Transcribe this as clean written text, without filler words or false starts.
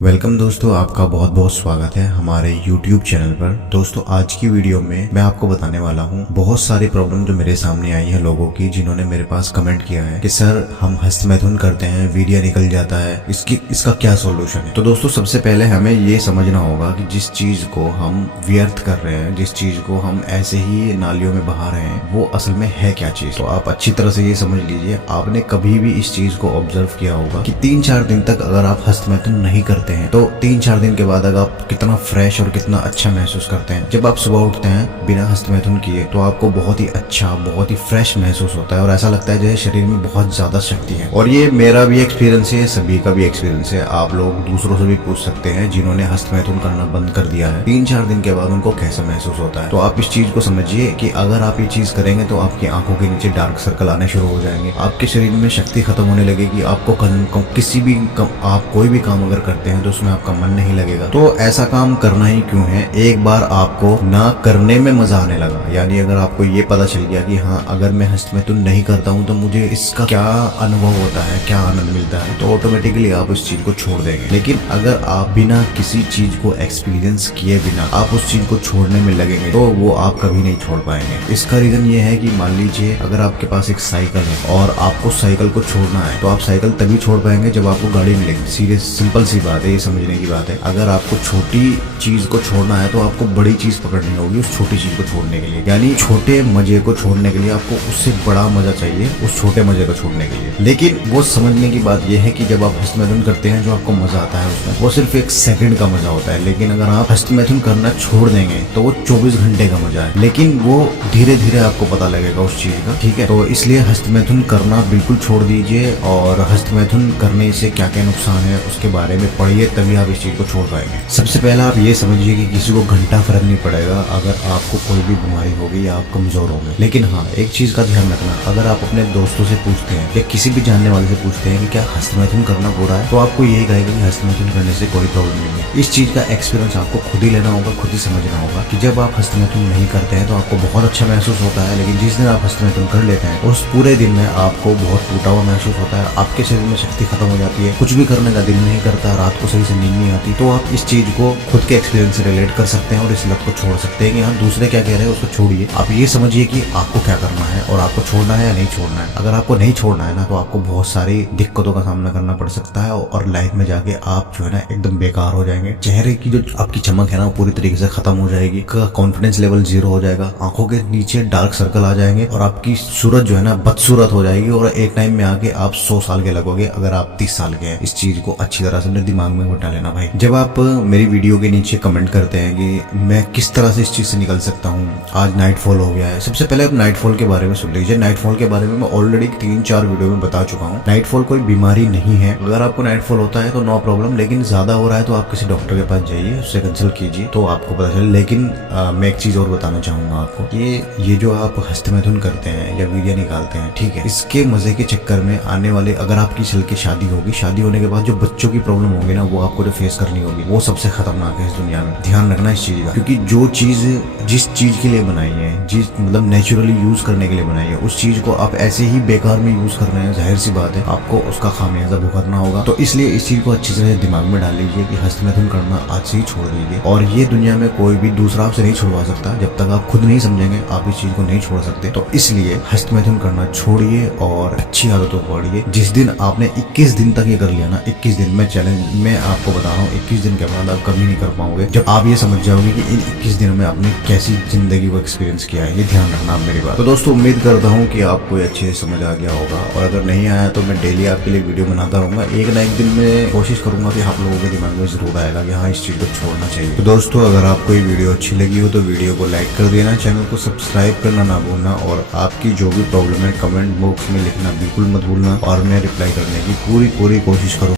Welcome दोस्तों, आपका बहुत बहुत स्वागत है हमारे YouTube चैनल पर। दोस्तों आज की वीडियो में मैं आपको बताने वाला हूँ बहुत सारी प्रॉब्लम जो मेरे सामने आई है लोगों की, जिन्होंने मेरे पास कमेंट किया है कि सर हम हस्तमैथुन करते हैं, वीर्य निकल जाता है, इसका क्या सॉल्यूशन है। तो दोस्तों सबसे पहले हमें ये समझना होगा कि जिस चीज को हम व्यर्थ कर रहे हैं, जिस चीज को हम ऐसे ही नालियों में बहा रहे हैं, वो असल में है क्या चीज। तो आप अच्छी तरह से ये समझ लीजिए, आपने कभी भी इस चीज को ऑब्जर्व किया होगा कि 3-4 दिन तक अगर आप हस्तमैथुन नहीं करते हैं तो 3-4 दिन के बाद अगर आप कितना फ्रेश और कितना अच्छा महसूस करते हैं। जब आप सुबह उठते हैं बिना हस्तमैथुन किए तो आपको बहुत ही अच्छा, बहुत ही फ्रेश महसूस होता है और ऐसा लगता है जैसे शरीर में बहुत ज्यादा शक्ति है। और ये मेरा भी एक्सपीरियंस है, सभी का भी एक्सपीरियंस है। आप लोग दूसरों से भी पूछ सकते हैं जिन्होंने हस्तमैथुन करना बंद कर दिया है, 3-4 दिन के बाद उनको कैसा महसूस होता है। तो आप इस चीज को समझिए कि अगर आप ये चीज करेंगे तो आपकी आंखों के नीचे डार्क सर्कल आने शुरू हो जाएंगे, आपके शरीर में शक्ति खत्म होने लगेगी, आपको किसी भी आप कोई भी काम अगर करते हैं तो उसमें आपका मन नहीं लगेगा। तो ऐसा काम करना ही क्यों है, एक बार आपको ना करने में मजा आने लगा, यानी अगर आपको ये पता चल गया कि हाँ अगर मैं हस्तमैथुन नहीं करता हूँ तो मुझे इसका क्या अनुभव होता है, क्या आनंद मिलता है, तो ऑटोमेटिकली आप उस चीज को छोड़ देंगे। लेकिन अगर आप बिना किसी चीज को एक्सपीरियंस किए बिना आप उस चीज को छोड़ने में लगेंगे तो वो आप कभी नहीं छोड़ पाएंगे। इसका रीजन ये है कि मान लीजिए अगर आपके पास एक साइकिल है और आपको साइकिल को छोड़ना है तो आप साइकिल तभी छोड़ पाएंगे जब आपको गाड़ी मिलेगी। सीरियस सिंपल सी बात है, ये समझने की बात है। अगर आपको छोटी चीज को छोड़ना है तो आपको बड़ी चीज पकड़नी होगी उस छोटी चीज को छोड़ने के लिए, यानी छोटे मजे को छोड़ने के लिए आपको उससे बड़ा मजा चाहिए उस छोटे मजे को छोड़ने के लिए। लेकिन वो समझने की बात यह है कि जब आप हस्तमैथुन करते हैं जो आपको मजा आता है उसमें वो सिर्फ 1 सेकंड का मजा होता है, लेकिन अगर आप हस्तमैथुन करना छोड़ देंगे तो वो 24 घंटे का मजा है, लेकिन वो धीरे धीरे आपको पता लगेगा उस चीज का। ठीक है, तो इसलिए हस्तमैथुन करना बिल्कुल छोड़ दीजिए और हस्तमैथुन करने से क्या क्या नुकसान है उसके बारे में पढ़िए, तभी आप इस चीज को छोड़ पाएंगे। सबसे पहला आप ये समझिए कि किसी को घंटा फर्क नहीं पड़ेगा अगर आपको कोई भी बीमारी होगी या आप कमजोर होंगे। लेकिन हाँ एक चीज का ध्यान रखना, अगर आप अपने दोस्तों से पूछते हैं या किसी भी जानने वाले से पूछते हैं कि क्या हस्तमैथुन करना बुरा है, तो आपको यही कहेगा कि हस्तमैथुन करने से कोई प्रॉब्लम नहीं है। इस चीज का एक्सपीरियंस आपको खुद ही लेना होगा, खुद ही समझना होगा कि जब आप हस्तमैथुन नहीं करते हैं तो आपको बहुत अच्छा महसूस होता है, लेकिन जिस दिन आप हस्तमैथुन कर लेते हैं उस पूरे दिन में आपको बहुत टूटा हुआ महसूस होता है, आपके शरीर में शक्ति खत्म हो जाती है, कुछ भी करने का दिल नहीं करता, रात को सही से नींद नहीं आती। तो आप इस चीज को खुद के एक्सपीरियंस से रिलेट कर सकते हैं और इस लत को छोड़ सकते हैं कि हाँ दूसरे क्या कह रहे हैं उसको छोड़िए, आप ये समझिए कि आपको क्या करना है और आपको छोड़ना है या नहीं छोड़ना है। अगर आपको नहीं छोड़ना है ना तो आपको बहुत सारी दिक्कतों का सामना करना पड़ सकता है और लाइफ में जाके आप जो है ना एकदम बेकार हो जाएंगे। चेहरे की जो आपकी चमक है ना वो पूरी तरीके से खत्म हो जाएगी, कॉन्फिडेंस लेवल 0 हो जाएगा, आंखों के नीचे डार्क सर्कल आ जाएंगे और आपकी सूरत जो है ना बदसूरत हो जाएगी और एक टाइम में आके आप 100 साल के लगोगे अगर आप 30 साल के हैं। इस चीज को अच्छी तरह से अपने दिमाग में बिठा लेना भाई। जब आप मेरी वीडियो के नीचे कमेंट करते हैं कि मैं किस तरह से इस चीज से निकल सकता हूँ, आज नाइटफॉल हो गया है, सबसे पहले आप नाइटफॉल के बारे में सुन लीजिए। नाइटफॉल के बारे में मैं ऑलरेडी 3-4 वीडियो में बता चुका हूँ। नाइटफॉल कोई बीमारी नहीं है, अगर आपको नाइटफॉल होता है तो नो प्रॉब्लम, लेकिन ज्यादा हो रहा है तो आप किसी डॉक्टर के पास जाइए, उससे कंसल्ट कीजिए तो आपको पता चले। लेकिन मैं एक चीज और बताना चाहूंगा आपको, ये जो आप हस्तमैथुन करते हैं या वीर्य निकालते हैं, ठीक है, इसके मजे के चक्कर में आने वाले, अगर आपकी चल के शादी होगी, शादी होने के बाद जो बच्चों की प्रॉब्लम होगी ना वो आपको जो फेस करनी होगी वो सबसे खतरनाक है इस दुनिया में। ध्यान रखना इस चीज का, क्योंकि जो चीज जिस चीज के लिए बनाई है, जिस मतलब नेचुरली यूज करने के लिए बनाई है, उस चीज को आप ऐसे ही बेकार में यूज कर रहे हैं, जाहिर सी बात है आपको उसका खामियाजा भुगतना होगा। तो इसलिए इस चीज को अच्छी तरह दिमाग में डाल लीजिए कि हस्तमैथुन करना आज से ही छोड़ दीजिए और ये दुनिया में कोई भी दूसरा आपसे नहीं छुड़वा सकता। जब तक आप खुद नहीं समझेंगे आप इस चीज को नहीं छोड़ सकते। तो इसलिए हस्तमैथुन करना छोड़िए और अच्छी आदतों को बढ़िए। जिस दिन आपने 21 दिन तक ये कर लिया ना, 21 दिन में चैलेंज मैं आपको बता रहा हूँ, 21 दिन के बाद आप कभी नहीं कर पाओगे जब आप ये समझ जाओगे कि इन 21 दिनों में आपने कैसी जिंदगी को एक्सपीरियंस किया है। ये ध्यान रखना आप मेरी बात। तो दोस्तों उम्मीद करता हूँ कि आपको अच्छे से समझ आ गया होगा और अगर नहीं आया तो मैं डेली आपके लिए वीडियो बनाता रहूंगा। एक ना एक दिन में कोशिश करूंगा कि आप लोगों के दिमाग में जरूर आएगा कि हाँ इस चीज को छोड़ना चाहिए। तो दोस्तों अगर आपको ये वीडियो अच्छी लगी हो तो वीडियो को लाइक कर देना, चैनल को सब्सक्राइब करना ना भूलना और आपकी जो भी प्रॉब्लम है कमेंट बॉक्स में लिखना बिल्कुल मत भूलना और मैं रिप्लाई करने की पूरी कोशिश करूँ।